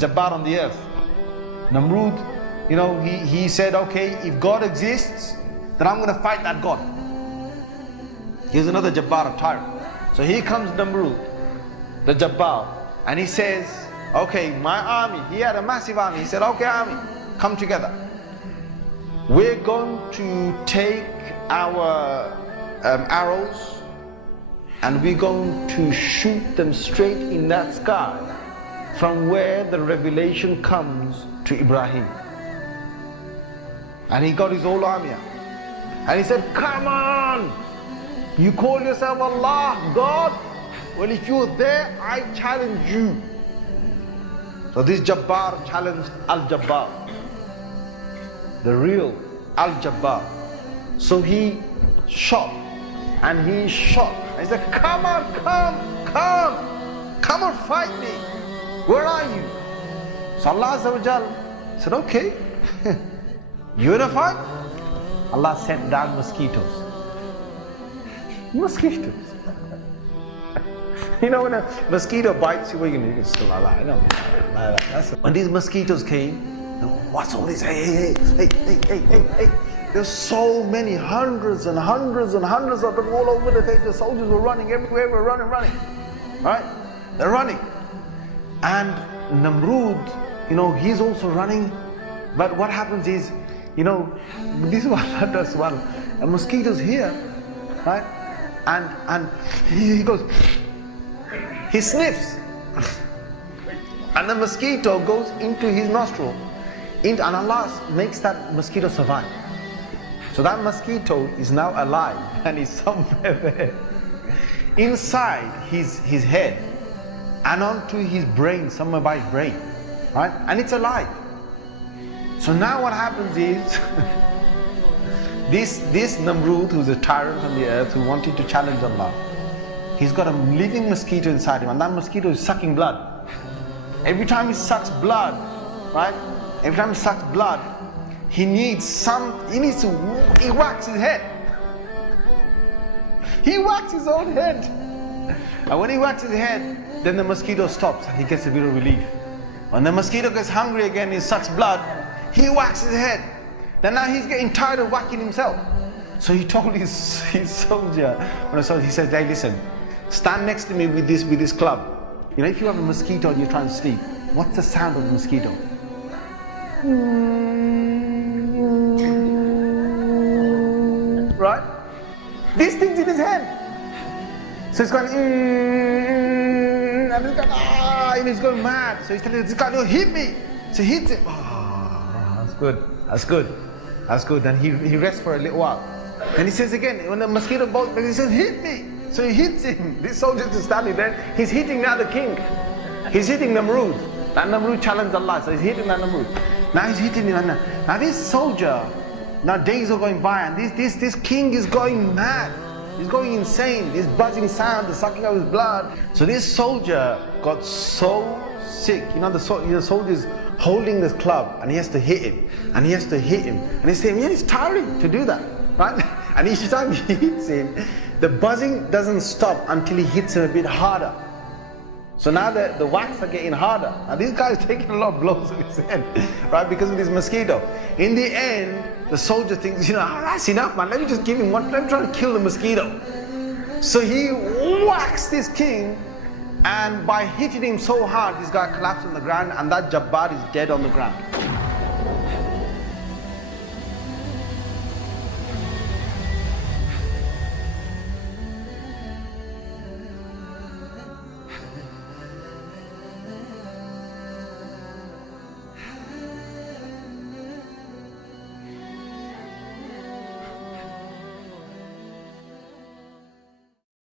Jabbar on the earth. Namrud, he said, okay, if God exists, then I'm going to fight that God. Here's another Jabbar, a tyrant. So here comes Namrud, the Jabbar, and he says, okay, my army, he had a massive army. He said, okay, army, come together. We're going to take our arrows and we're going to shoot them straight in that sky from where the revelation comes to Ibrahim. And he got his whole army out. And he said, come on, you call yourself Allah, God? Well, if you're there, I challenge you. So this Jabbar challenged Al-Jabbar, the real Al-Jabbar. So he shot and he shot. And he said, come on, come and fight me. Where are you? So Allah Azza wa Jal said, okay, you in a fight? Allah sent down mosquitoes. Mosquitoes. When a mosquito bites you, what are you going to do? You can still Allah. When these mosquitoes came, what's all this? Hey. There's so many, hundreds and hundreds and hundreds of them all over the place. The soldiers were running everywhere, we're running. Right? They're running. And Namrud, he's also running. But what happens is, this is what Allah does well. A mosquito's here, right? And he goes, he sniffs. And the mosquito goes into his nostril. And Allah makes that mosquito survive. So that mosquito is now alive and is somewhere there. Inside his head and onto his brain, somewhere by his brain. Right? And it's alive. So now what happens is, this Namrud, who's a tyrant on the earth, who wanted to challenge Allah, he's got a living mosquito inside him, and that mosquito is sucking blood. Every time he sucks blood, right? Every time he sucks blood, he whacks his head. He whacks his own head. And when he whacks his head, then the mosquito stops and he gets a bit of relief. When the mosquito gets hungry again, he sucks blood, he whacks his head. Then now he's getting tired of whacking himself. So he told his soldier, he said, hey, listen, stand next to me with this club. If you have a mosquito and you're trying to sleep, what's the sound of the mosquito? Right? This thing's in his head. So he's going, and he's going, and he's going mad. So he's telling this guy, no, hit me. So he hits him. That's good. Then he rests for a little while. And he says again, when the mosquito bites, he says, hit me. So he hits him. This soldier is standing there. He's hitting now the king. He's hitting Namrud. That Namrud challenged Allah. So he's hitting that Namrud. Now he's hitting him. Now this soldier, now days are going by, and this king is going mad. He's going insane. This buzzing sound, the sucking of his blood. So this soldier got so sick. The soldier's holding this club, and he has to hit him, and he has to hit him, and he's saying, it's tiring to do that, right? And each time he hits him, the buzzing doesn't stop until he hits him a bit harder. So now the whacks are getting harder. Now this guy is taking a lot of blows on his head, right, because of this mosquito. In the end, the soldier thinks, that's enough, man. Let me just give him one. Let me try to kill the mosquito. So he whacks this king, and by hitting him so hard, this guy collapsed on the ground, and that Jabbar is dead on the ground.